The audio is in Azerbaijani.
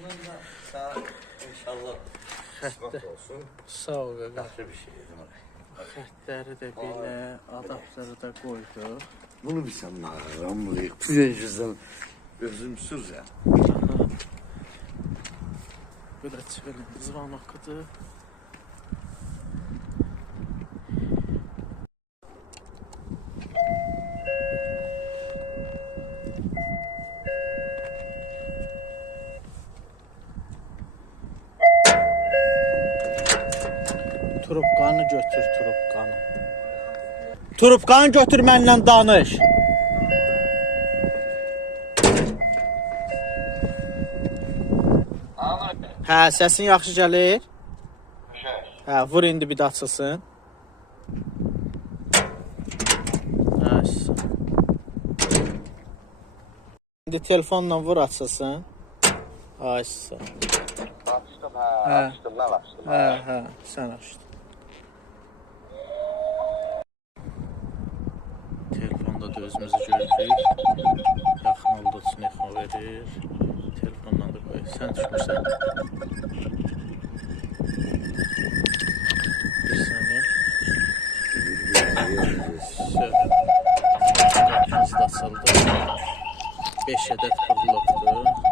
Bundan da sana inşallah qismət olsun. Sağ ol qaqa. Yaxşı bir şey demək. Xətləri də belə, adaptörü də qoyduq. Bunu bilsəm nağıram, buraya güzel özümsüz ya. Belə çıxılın, zvanokıdır. Trubkanı götür, trubkanı. Trubkanı götür, mənlə danış. Hə, səsin yaxşı gəlir? Hə, vur indi bir də açılsın. İndi telefonla vur açılsın. Açsın. Açdım, açdım, mən açdım. Hə, sən açdın. Telefonda da özümüzü görürük. Yaxın olduğu üçün exo verir. Telefonla da qoyur. Sən düşmürsən. Bir saniye. Qapımız da açıldı. 5 ədəd fırlaqdır.